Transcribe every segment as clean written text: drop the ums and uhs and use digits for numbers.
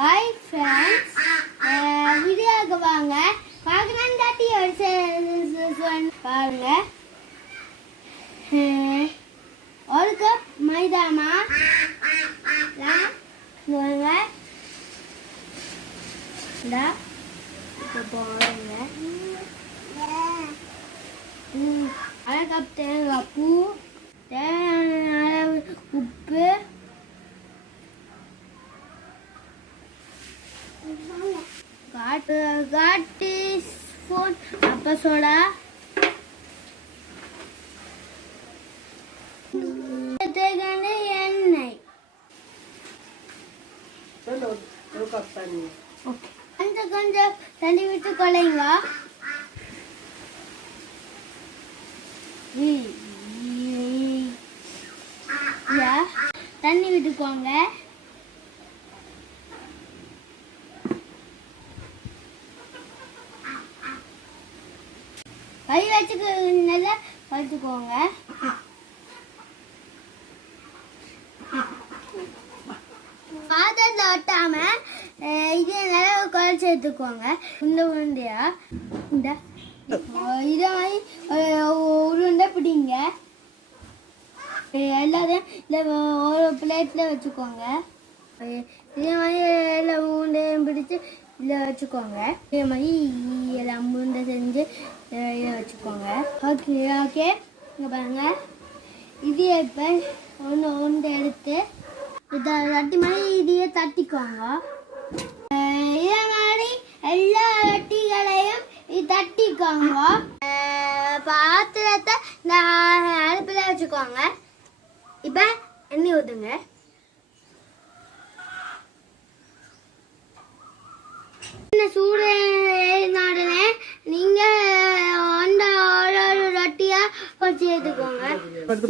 Hi friends, வீடியோக்கு வாங்க. பார்க்கலாம் தாட்டி பாருங்க. ஒரு கப் மைதாமா போடுங்க. அரை கப் தேங்காய் பூ, தேவையான அளவு உப்பு, காட்டு ஸ்பூன் அப்ப சோடா, தேவையான எண்ணெய், கொஞ்சம் கொஞ்சம் தண்ணி விட்டு கொலைங்க. தண்ணி விட்டுக்கோங்க. கை வச்சு நல்லா வச்சுக்கோங்க. பாத்திரத்தை ஒட்டாம இதே நல்லா குழச்சி எடுத்துக்கோங்க. உருண்டையா இந்த இதை மாதிரி உருண்டை பிடிங்க. எல்லாத்தையும் இல்லை ஒரு பிளேட்டில் வச்சுக்கோங்க. இதே மாதிரி எல்லாம் உருண்டையும் பிடிச்சி இதில் வச்சுக்கோங்க. இதே மாதிரி எல்லாம் உருண்டை செஞ்சு இதை வச்சுக்கோங்க. ஓகே ஓகே, இங்கே பாருங்கள். இது இப்போ உருண்டை எடுத்து இதை தட்டி மாதிரி இதையே தட்டிக்கோங்க. இதே மாதிரி எல்லா ரொட்டிகளையும் தட்டிக்கோங்க. பாத்திரத்தை அடுப்பில் வச்சுக்கோங்க. இப்போ எண்ணெய் ஊற்றுங்க. சூடு ஏறினாடனே நீங்கள் ஒரு ரொட்டியாக பொறிச்சு எடுத்துக்கோங்க.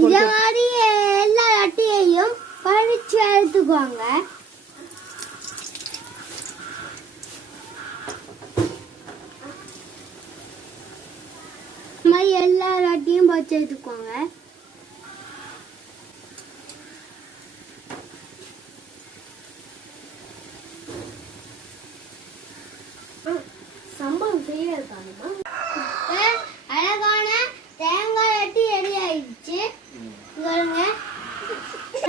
இதே மாதிரி எல்லா ரொட்டியையும் பொறிச்சு எடுத்துக்கோங்க. இந்த மாதிரி எல்லா ரொட்டியும் பொறிச்சு எடுத்துக்கோங்க. சம்பளம் செய்யறதானுமா? அழகான தேங்காய் ரொட்டி ரெடி ஆயிடுச்சு.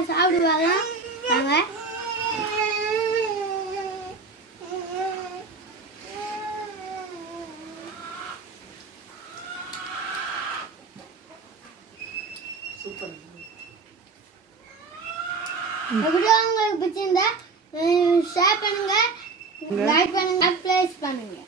சாப்பிடுவாங்க. உங்களுக்கு பிடிச்சிருந்தா ஷேர் பண்ணுங்க, லைக் பண்ணுங்க, சப்ஸ்கிரைப் பண்ணுங்க.